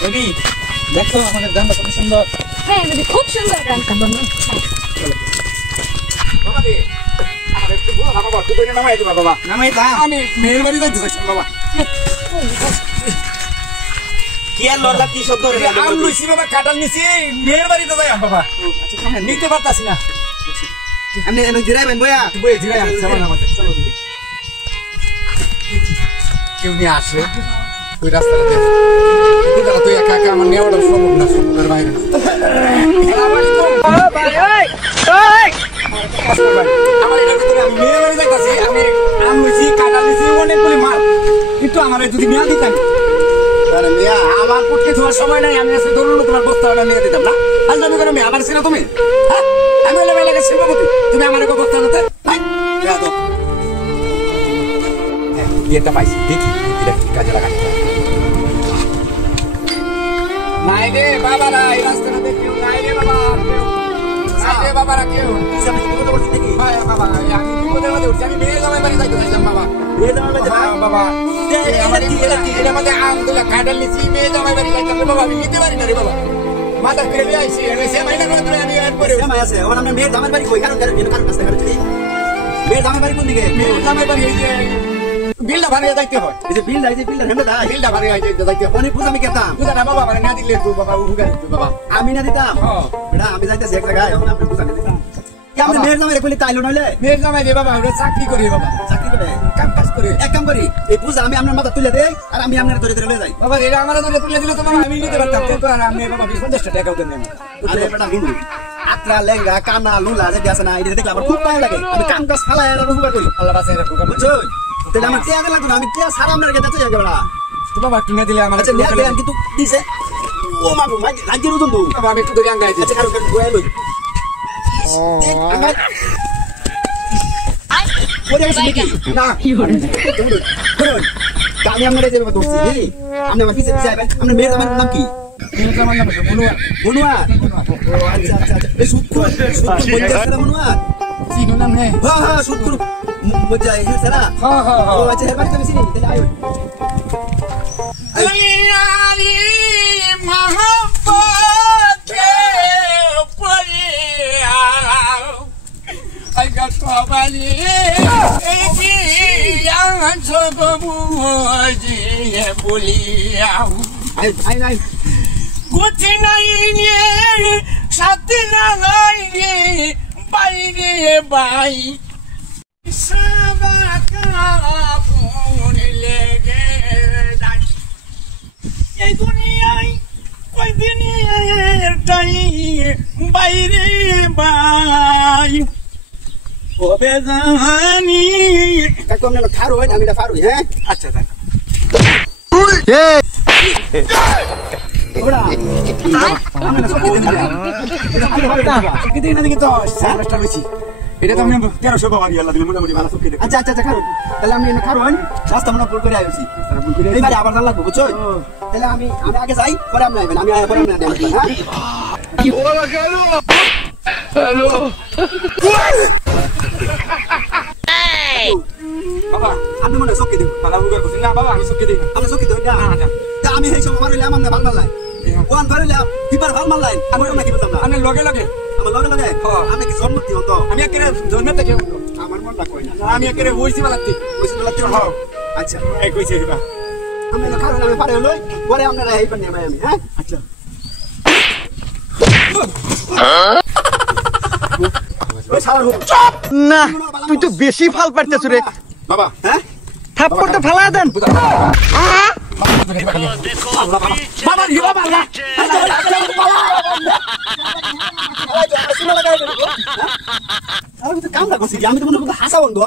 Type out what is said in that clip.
Baby দেখো আমাদের গানটা কত সুন্দর। হ্যাঁ বেবি খুব সুন্দর গান। বাবা দে আরে একটু বলো না বাবা, তুই নামাই দিবা বাবা। নামাই দা, আমি মেয়ের বাড়ি যাইতে চাইছি বাবা। কি আর লড়লা কি শব্দ রে? আম লইছি বাবা, কাটাল নিছি, মেয়ের বাড়িতে যাই বাবা। আচ্ছা সামনে নিতে পারতাছি না। আপনি এনে জিরাইবেন বয়া? বই জিরাই আমি যাবো না আমাদের। চলো দিদি। কেউ নিয়ে আসে ওই রাস্তাটাতে, তুই একা একা আমার নেওয়াটা সম্ভব না, সম্ভবের বাইরে। আমার এটার ভিতরে আমি মেয়ের বাড়ি যাইতাছি, আমি আম লইছি, কাটাল নিছি, অনেকগুলি মাল, কিন্তু আমার যদি মেয়া দিতাম আরে মিয়া, আমার পুটকে ধোয়ার সময় নাই, আমি আজকে ধরুন তোমার বস্তাটা নিয়ে দিতাম না। আজ আমি করে মেয়ে আবার ছিল তুমি, হ্যাঁ আমি হলে মেলাকে শিল্পপতি, তুমি আমার একটা বস্তা দিতে এটা পাইছি, দেখি এটা কি কাজে লাগাই। নাই রে বাবারা, এই রাস্তাটাতে কেউ নাই রে বাবা, নাই রে বাবারা কেউ। আমি কি কথা বলছি দেখি? হ্যাঁ বাবা, আমি বিপদের মধ্যে উঠছি, আমি মেয়ের জামাই বাড়ি যাইতে চাইছিলাম বাবা। মেয়ে জামাই বাড়ি যাবা? বাবা এর মধ্যে আমগুলা কাটাল নিছি, মেয়ে জামাই বাড়ি যাইতাম রে বাবা, আমি নিতে পারি না রে বাবা। মাথা ফেলে আইছি, আমি সে মাইনা করে তুলে আমি এরপরে জামাই আছে ওর আমরা মেয়ে জামাই বাড়ি কই? কারণ কারণ কাছে করে চলি। মেয়ে জামাই বাড়ি কোন দিকে? মেয়ে জামাই বাড়ি এই যে বিলটা ভাড়া যাইতে হয়, এই যে বিল দাইছে বিল হেমে দাই। বিলটা ভাড়া যাইতে হয়। অনেক পূজা আমি কেতাম। বুঝা না বাবা, মানে না দিলে তুই বাবা উহুগা তুই বাবা। আমি না দিতাম। হ্যাঁ বেটা আমি যাইতেছি এক জায়গায়, এখন আপনি পূজা দিতাম। কি আপনি মেয়ের জামাই কইলে তাইলো নইলে? মেয়ের জামাই রে বাবা, ওরা চাকরি করি বাবা, চাকরি করে কাম কাজ করে। এক কাম করি, এই পূজা আমি আপনার মাথা তুলে দেই আর আমি আপনার ধরে ধরে লয়ে যাই। বাবা এটা আমার ধরে তুলে দিলে তো বাবা আমি নিতে পারতাম, কিন্তু আর আমি বাবা 50 টাকা দেন না। আরে বেটা হিন্দু আত্রা লেঙ্গা কানা লুলা যেটা আছে না, এটা দেখলে আমার খুব ভালো লাগে। আমি কাম কাজ ফালাই আর উপকার করি। আল্লাহ বাঁচাই রাখুক। বুঝছো? তাহলে আমার টিয়া লাগতো না, আমি টিয়া সারা আপনার কাছে যাই বেটা। তো বাবা কিনে দিলে আমার আচ্ছা লেয়া দেন কিন্তু দিছে ও মাগো মাই লাগিয়ে রুদন তো। বাবা আমি একটু ধরে আঙ্গাই দিই। আচ্ছা কারো কারো গোয়া লই। আমার ওরে আছে নাকি? না শুনুন, আমি আপনার যে দোস্তি আপনি আমার পিছে পিছে আইবেন। আপনার মেয়ের আমার নাম কি? মেয়ের জামাই নাম হচ্ছে মনুয়া। মনুয়া। ও আচ্ছা আচ্ছা আচ্ছা। এই সুৎকুর বলতে আছে না মনুয়া? চিনো নাম হে? হ্যাঁ হ্যাঁ সুৎকুর মজা হইছে না? হ্যাঁ হ্যাঁ ও আচ্ছা এবার তুমি চিনি তাহলে আইও। দুনিয়ারি মহব্বতে পড়িয়া আই গট সবালি এই দিয়া সব বুঝিয়ে বলিয়া আই আই আই গুছি নাই নিয়ে সাথে না নাই রে বাইরে বাই লেগে যায় এই দুনিয়ায় কই দিনের টাই বাইরে বাই কবে জানি। কাকু আপনি না খারো হয় আমি না ফারুই হ্যাঁ? আচ্ছা দেখ ওরা সবকে দিই না দেখি তো সারাটা বেশি। এটা তো আমি 1300 বাবা দিয়ে আল্লাহ দিলে মোটামুটি ভালো সবকে দেখ। আচ্ছা আচ্ছা আচ্ছা খারো তাহলে আমি না খারো রাস্তা মনে ভুল করে আইছি এইবারে আবার জান লাগবো বুঝছো? তাহলে আমি আগে যাই পরে আপনি আইবেন, আমি পরে আপনি আইবেন হ্যাঁ? বাবা আপনি মনে হয় চোখে দেবো বাবা উগার করছি না বাবা, আমি সবকে দিই না। আপনি চোখে দেবেন না? তা আমি সেই সময় মারিলে আমার না ভাল মারলাই ওয়ান ধরিলে বিবার ভাল মারলাই আমি নাকি বললাম না আমি লগে লগে আমার লগে লগে আপনি কি জন্ম দিও তো? আমি একেবারে জন্ম থেকে আমার মনটা কই না আমি একেবারে বইছি বালাতে বুঝতে লাগতে হ্যাঁ। আচ্ছা এই কইছে দিবা। আমি না খারো আমি পারে লই পরে আপনারা আইবেন না আমি হ্যাঁ? আচ্ছা ওই সারা না তুই তো বেশি ফাল পারতেছ রে বাবা হ্যাঁ? থাপ্পড়টা ফালা দেন। বাবা কি বাবা না আমি তো কাম না করছি আমি তো মনে করতে হাসা বন্ধ